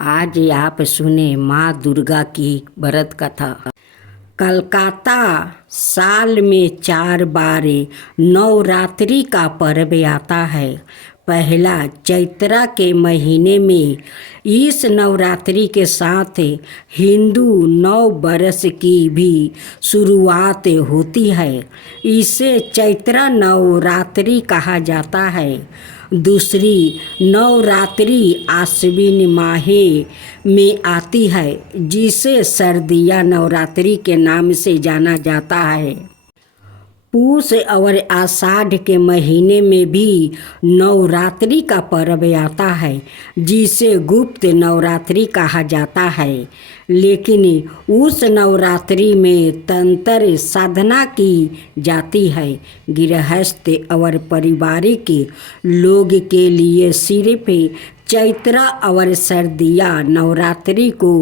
आज आप सुने माँ दुर्गा की व्रत कथा। कलकत्ता साल में 4 बार नवरात्रि का पर्व आता है। पहला चैत्र के महीने में इस नवरात्रि के साथ हिंदू नव वर्ष की भी शुरुआत होती है। इसे चैत्र नवरात्रि कहा जाता है। दूसरी नवरात्रि आश्विन माह में आती है, जिसे शारदीय नवरात्रि के नाम से जाना जाता है। पूष और आषाढ़ के महीने में भी नवरात्रि का पर्व आता है, जिसे गुप्त नवरात्रि कहा जाता है। लेकिन उस नवरात्रि में तंत्र साधना की जाती है। गृहस्थ और पारिवारिक लोग के लिए सिर्फ चैत्र और शारदीय नवरात्रि को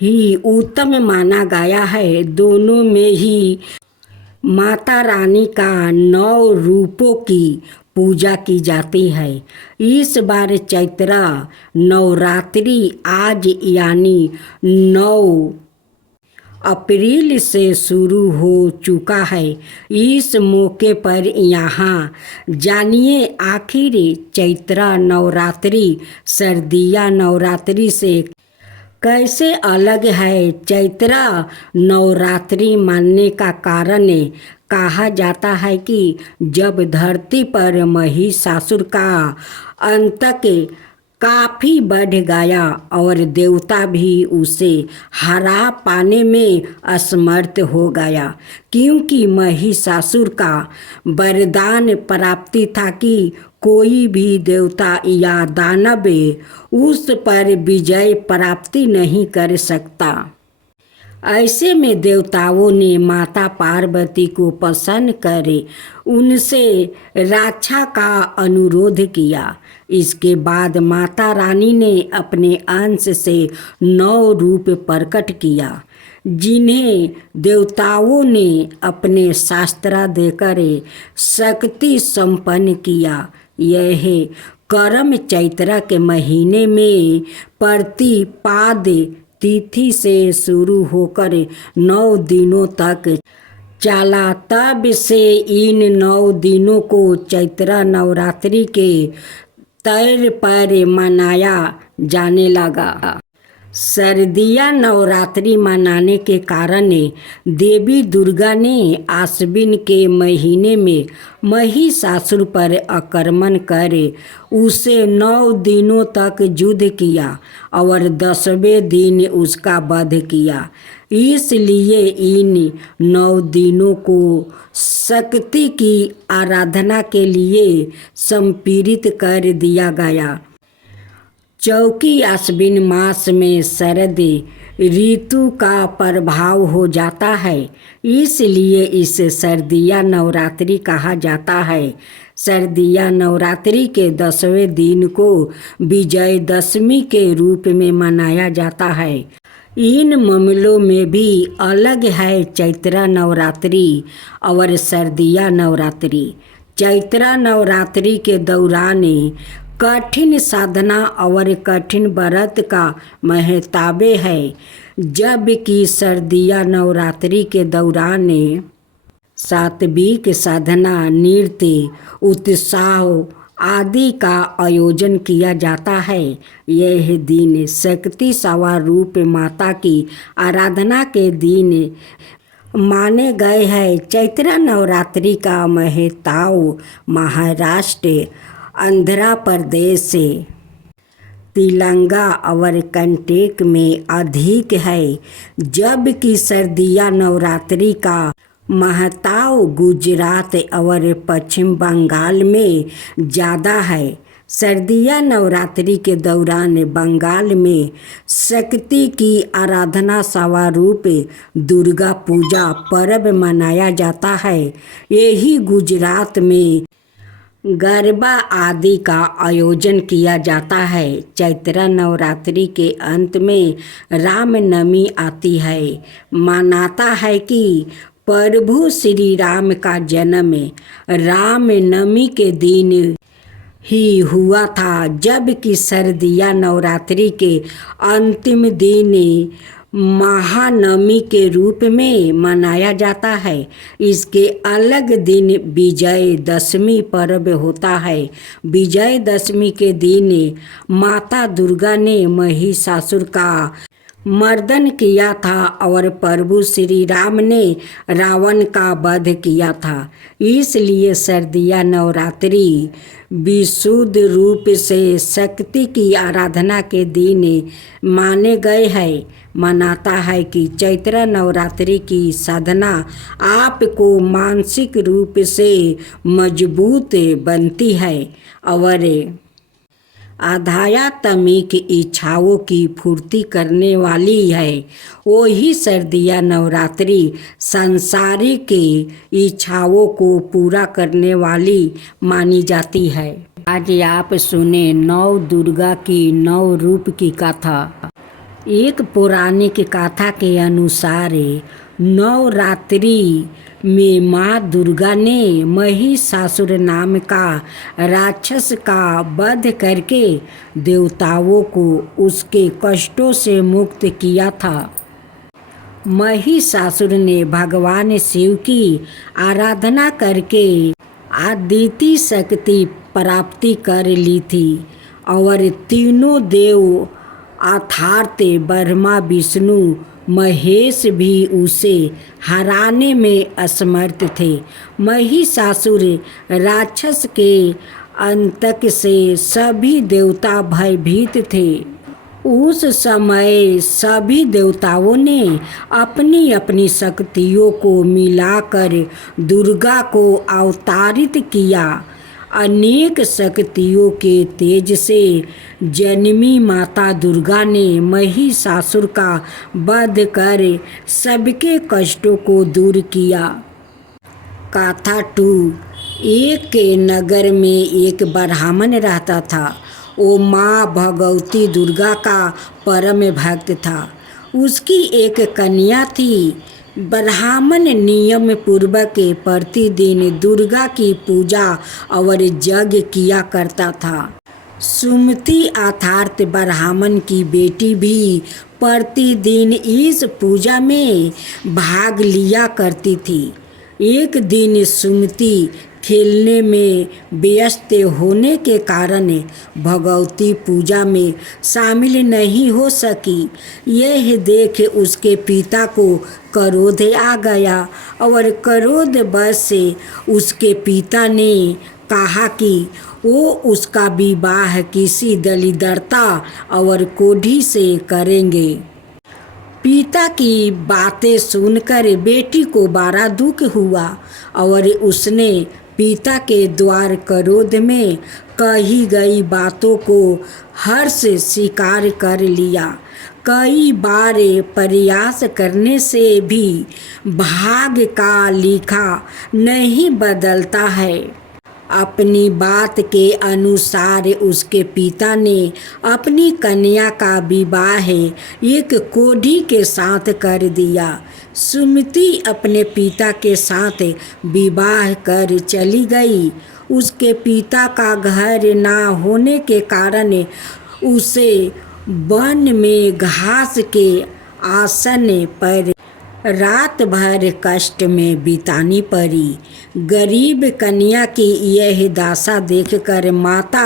ही उत्तम माना गया है। दोनों में ही माता रानी का 9 रूपों की पूजा की जाती है। इस बार चैत्र नवरात्रि आज यानी 9 अप्रैल से शुरू हो चुका है। इस मौके पर यहाँ जानिए आखिर चैत्र नवरात्रि शारदीय नवरात्रि से कैसे अलग है। चैत्र नवरात्रि मानने का कारण कहा जाता है कि जब धरती पर महिषासुर का आतंक काफ़ी बढ़ गया और देवता भी उसे हरा पाने में असमर्थ हो गया, क्योंकि महिषासुर का वरदान प्राप्ति था कि कोई भी देवता या दानव उस पर विजय प्राप्ति नहीं कर सकता। ऐसे में देवताओं ने माता पार्वती को प्रसन्न कर उनसे रक्षा का अनुरोध किया। इसके बाद माता रानी ने अपने अंश से 9 रूप प्रकट किया, जिन्हें देवताओं ने अपने शास्त्र देकर शक्ति संपन्न किया। यह कर्म चैत्र के महीने में प्रतिपाद तिथि से शुरू होकर 9 दिनों तक चला। तब से इन 9 दिनों को चैत्र नवरात्रि के तौर पर मनाया जाने लगा। शारदीय नवरात्रि मनाने के कारण देवी दुर्गा ने आश्विन के महीने में महिषासुर पर आक्रमण कर उसे 9 दिनों तक युद्ध किया और 10वें दिन उसका वध किया। इसलिए इन 9 दिनों को शक्ति की आराधना के लिए समर्पित कर दिया गया। चूँकि आश्विन मास में शरद ऋतु का प्रभाव हो जाता है, इसलिए इसे शारदीय नवरात्रि कहा जाता है। शारदीय नवरात्रि के 10वें दिन को विजयदशमी के रूप में मनाया जाता है। इन मामलों में भी अलग है चैत्र नवरात्रि और शारदीय नवरात्रि। चैत्र नवरात्रि के दौरान कठिन साधना और कठिन व्रत का महत्व है, जबकि शारदीय नवरात्रि के दौरान सात्विक साधना, नृत्य, उत्सव आदि का आयोजन किया जाता है। यह दिन शक्ति स्वरूप माता की आराधना के दिन माने गए हैं। चैत्र नवरात्रि का महत्व महाराष्ट्र, आंध्र प्रदेश, तेलंगाना और कर्नाटक में अधिक है, जबकि शारदीय नवरात्रि का महत्व गुजरात और पश्चिम बंगाल में ज़्यादा है। शारदीय नवरात्रि के दौरान बंगाल में शक्ति की आराधना स्वरूप दुर्गा पूजा पर्व मनाया जाता है। यही गुजरात में गरबा आदि का आयोजन किया जाता है। चैत्र नवरात्रि के अंत में रामनवमी आती है। मानता है कि प्रभु श्री राम का जन्म रामनवमी के दिन ही हुआ था, जबकि शारदीय नवरात्रि के अंतिम दिन महानवमी के रूप में मनाया जाता है। इसके अलग दिन विजयदशमी पर्व होता है। विजयदशमी के दिन माता दुर्गा ने महिषासुर का मर्दन किया था और प्रभु श्री राम ने रावण का वध किया था। इसलिए शारदीय नवरात्रि विशुद्ध रूप से शक्ति की आराधना के दिन माने गए हैं। मनाता है कि चैत्र नवरात्रि की साधना आपको मानसिक रूप से मजबूत बनती है और आध्यात्मिक इच्छाओं की पूर्ति करने वाली है। वही शारदीय नवरात्रि सांसारिक इच्छाओं को पूरा करने वाली मानी जाती है। आज आप सुने नौ दुर्गा की 9 रूप की कथा। एक पौराणिक कथा के अनुसार नवरात्रि में माँ दुर्गा ने महिषासुर नाम का राक्षस का वध करके देवताओं को उसके कष्टों से मुक्त किया था। महिषासुर ने भगवान शिव की आराधना करके अद्वितीय शक्ति प्राप्ति कर ली थी और तीनों देव अर्थात ब्रह्मा विष्णु महेश भी उसे हराने में असमर्थ थे। महिषासुर राक्षस के अंतक से सभी देवता भयभीत थे। उस समय सभी देवताओं ने अपनी अपनी शक्तियों को मिलाकर दुर्गा को अवतारित किया। अनेक शक्तियों के तेज से जन्मी माता दुर्गा ने महिषासुर का वध कर सबके कष्टों को दूर किया। कथा 2। एक नगर में एक ब्राह्मण रहता था। वो माँ भगवती दुर्गा का परम भक्त था। उसकी एक कन्या थी। ब्राह्मण नियम पूर्वक प्रतिदिन दुर्गा की पूजा और यज्ञ किया करता था। सुमति अर्थात ब्राह्मण की बेटी भी प्रतिदिन इस पूजा में भाग लिया करती थी। एक दिन सुमति खेलने में व्यस्त होने के कारण भगवती पूजा में शामिल नहीं हो सकी। यह देख उसके पिता को क्रोध आ गया और क्रोध बस से उसके पिता ने कहा कि वो उसका विवाह किसी दलिद्रता और कोढ़ी से करेंगे। पिता की बातें सुनकर बेटी को बड़ा दुख हुआ और उसने पिता के द्वार क्रोध में कही गई बातों को हर्ष स्वीकार कर लिया। कई बार प्रयास करने से भी भाग्य का लिखा नहीं बदलता है। अपनी बात के अनुसार उसके पिता ने अपनी कन्या का विवाह एक कोढ़ी के साथ कर दिया। सुमति अपने पिता के साथ विवाह कर चली गई। उसके पिता का घर ना होने के कारण उसे वन में घास के आसन पर रात भर कष्ट में बितानी पड़ी। गरीब कन्या की यह दशा देखकर माता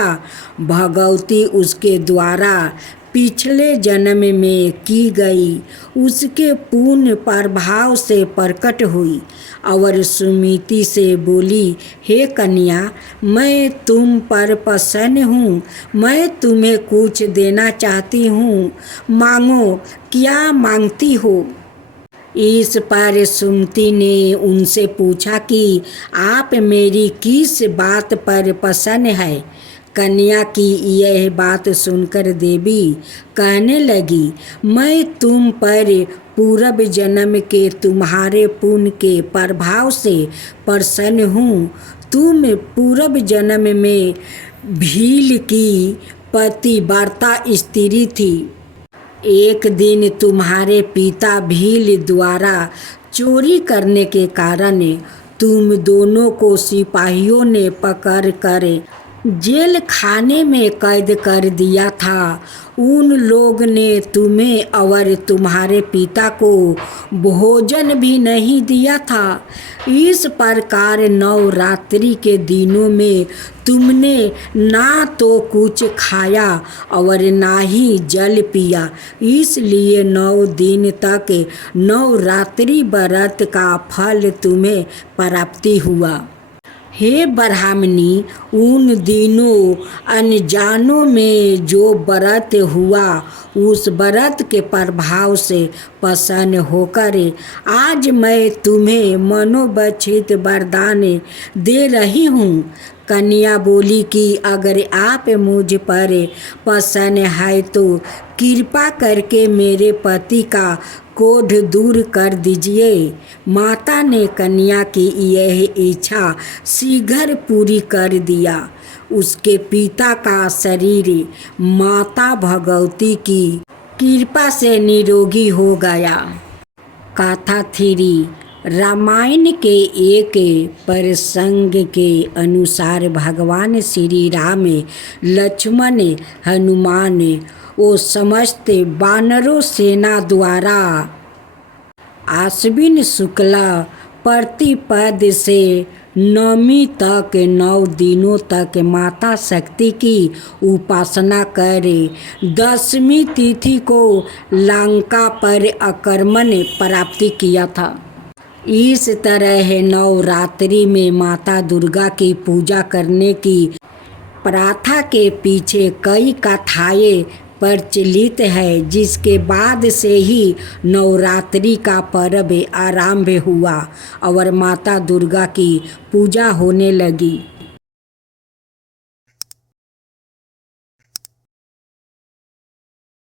भगवती उसके द्वारा पिछले जन्म में की गई उसके पुण्य प्रभाव से प्रकट हुई और सुमति से बोली, हे कन्या, मैं तुम पर प्रसन्न हूँ। मैं तुम्हें कुछ देना चाहती हूँ। मांगो, क्या मांगती हो? इस पर सुमति ने उनसे पूछा कि आप मेरी किस बात पर प्रसन्न है। कन्या की यह बात सुनकर देवी कहने लगी, मैं तुम पर पूर्व जन्म के तुम्हारे पुण्य के प्रभाव से प्रसन्न हूँ। तुम पूर्व जन्म में भील की पतिव्रता स्त्री थी। एक दिन तुम्हारे पिता भील द्वारा चोरी करने के कारण तुम दोनों को सिपाहियों ने पकड़ कर जेल खाने में कैद कर दिया था। उन लोग ने तुम्हें और तुम्हारे पिता को भोजन भी नहीं दिया था। इस प्रकार नवरात्रि के दिनों में तुमने ना तो कुछ खाया और ना ही जल पिया। इसलिए 9 दिन तक नवरात्रि व्रत का फल तुम्हें प्राप्ति हुआ। हे ब्राह्मणी, उन दिनों अनजानों में जो व्रत हुआ, उस व्रत के प्रभाव से प्रसन्न होकर आज मैं तुम्हें मनोवांछित वरदान दे रही हूँ। कन्या बोली कि अगर आप मुझ पर प्रसन्न है तो कृपा करके मेरे पति का क्रोध दूर कर दीजिए। माता ने कन्या की यह इच्छा शीघ्र पूरी कर दिया। उसके पिता का शरीर माता भगवती की कृपा से निरोगी हो गया। कथा 3। रामायण के एक प्रसंग के अनुसार भगवान श्री राम, लक्ष्मण, हनुमान वो समस्त वानरों सेना द्वारा आश्विन शुक्ला प्रतिपद से नवमी तक 9 दिनों तक माता शक्ति की उपासना करे 10वीं तिथि को लंका पर आक्रमण प्राप्ति किया था। इस तरह नवरात्रि में माता दुर्गा की पूजा करने की प्रथा के पीछे कई कथाएं प्रचलित है, जिसके बाद से ही नवरात्रि का पर्व आरंभ हुआ और माता दुर्गा की पूजा होने लगी।